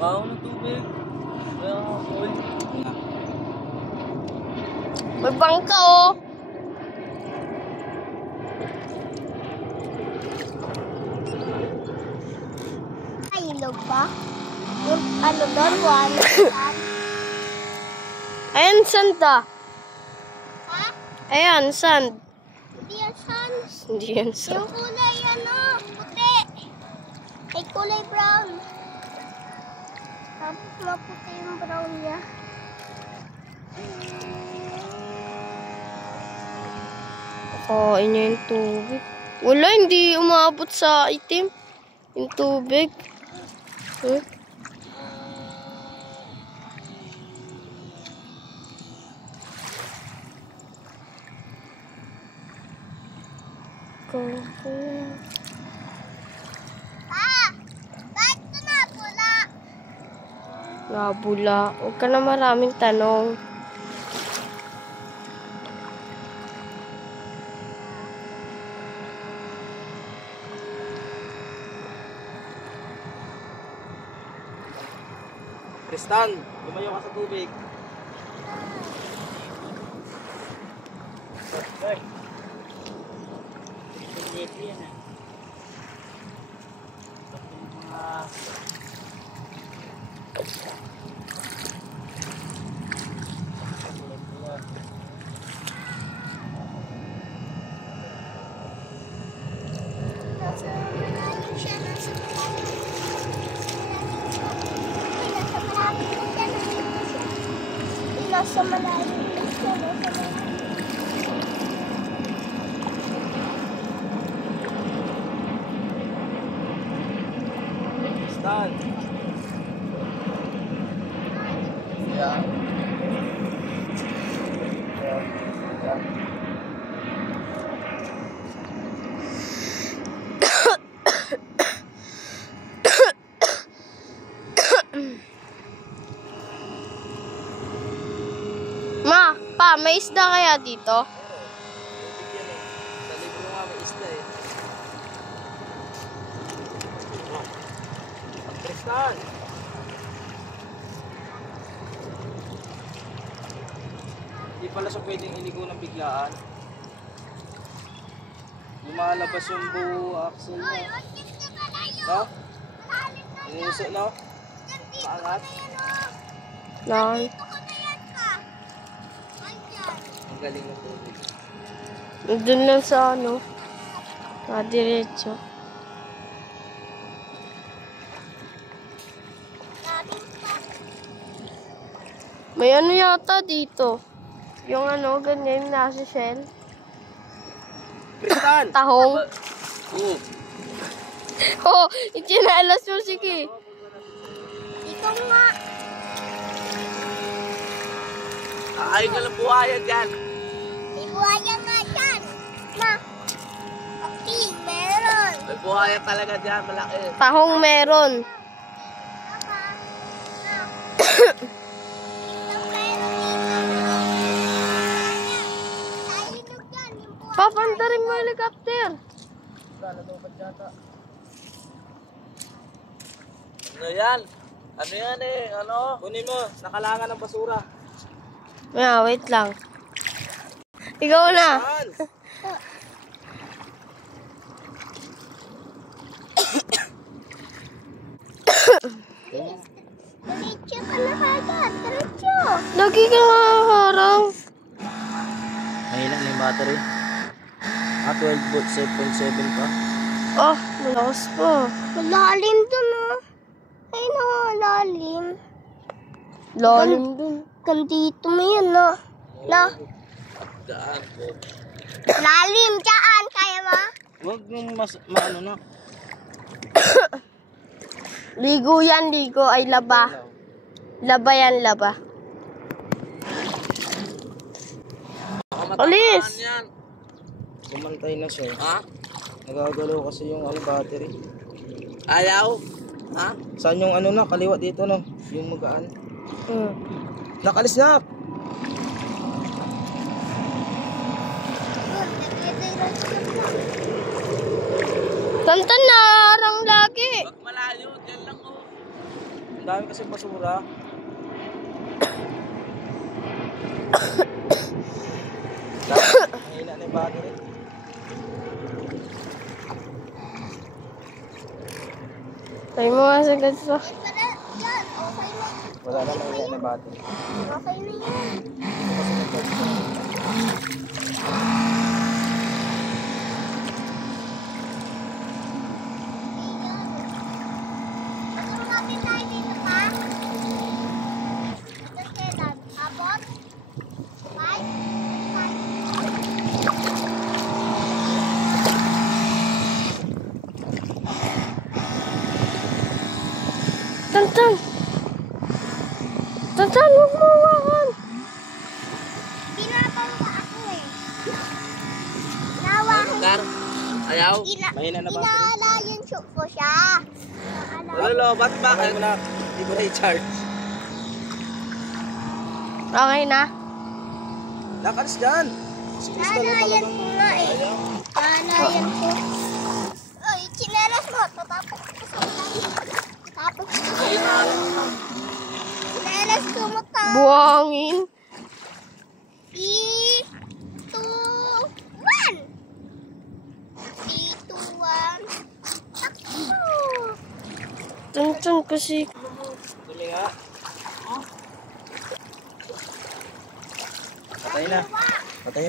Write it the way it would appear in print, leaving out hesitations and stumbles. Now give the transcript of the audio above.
Baho ng tubig. Kaya nga, boy. May bangka, oh. Ay, ilog ba? Yung ano doon, one. Ayan, sand ah. Ha? Ayan, sand. Hindi yan sand. Hindi yan sand. Yung kulay, ano, puti. Ay, kulay brown. Tapos maputi yung brown niya. Kain niya yung tubig. Wala, hindi umabot sa itim. Yung tubig. Hmm? Bakit ito nabula? Nabula. Huwag ka na maraming tanong. Tristan, lumayo ka sa tubig. Hey. Ito yan eh. Nasa malalim. Tristan. Yeah. Ma, pa, may isda kaya dito? Sa libro nga may isda eh. Tristan! Hindi pala siya pwedeng iligo ng biglaan. Lumalabas yung buo axle niya. No? Inuso, no? Maangat? Lang. Ang galing ng tubig. Doon lang sa ano. Diretso. May ano yata dito. Yung ano, ganyan yung nasa shell. Tristan! Tahong. Oo. Oh, ichinalas mo, sige. Dito nga. Ay, ka lang buhaya dyan. May buhaya nga dyan. Ma. Okay, meron. May buhaya talaga dyan, malaki. Tahong meron. Papandarin mo helicopter. Ano yan? Ano yan eh? Ano? Kunin mo, nakalangan ng basura. Wait lang. Ikaw na. Diretso ka na agad. Diretso. Lagi ka nakaharang. Mahina na yung battery. 12 volts, 7.7 pa. Oh, malakas pa. Malalim dun, oh. Ay, lalim. Lalim dun. Gandito mo yun, no? No? Daan po. Lalim dyan, kaya mo? Huwag yung maano na. Ligo yan, ligo. Ay, laba. Laba yan, laba. Alis! Sumantay na siya. Ha? Nagagalaw kasi yung battery. Ayaw? Ha? Saan yung ano na? Kaliwa dito, no? Yung magaan. Nakalis na! Tantan na, harang lagi. Wag malayo, dyan lang oh. Dami kasi basura. Mahina na yung battery. Tayo mo nga sagad sa. Wala na, mahina na yung battery. Okay na yan. Tantan! Tantan, huwag mo hawakan! Pinapang ako eh. Nawakan. Dar, ayaw. Mahina na battery. Inaala yung shoot ko siya. Lolo, ba't ba? Ayaw mo na. Hindi mo na-charge. Okay na? Nakalis dyan. Squeeze ka lang talaga. Nanayan ko nga eh. Ayaw. Nanayan ko. Ay, chinelas mo. Tatapos ko sa tapos ko sa chinelas ko mo ta. Buhangin. 3, 2, 1. 3, 2, 1. Takbo. Tuntun kasi. Dumi nga. Patay na. Patay na.